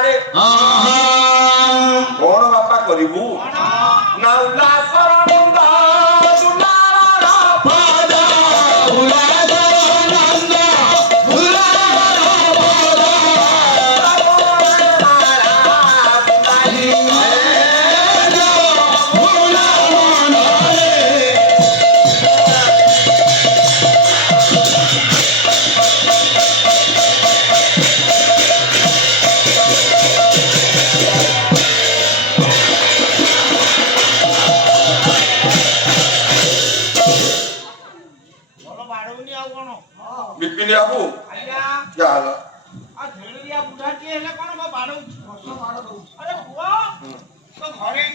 ଆଡ଼େ କଣ ବାପା କରିବୁ ନା ଉଲ୍ଲାସର ନନ୍ଦ ଦୁଲାର ପଦ ଉଲ୍ଲାସର ନନ୍ଦ ଦୁଲାର ପଦ ବିପିନି ବାବୁ ଯାହା ଆଉ ଧେଳିଆ ବୁଢାଟିଏ ହେଲେ କଣ ମୋ ବାଡଉଛି? ଆରେ ପୁଅ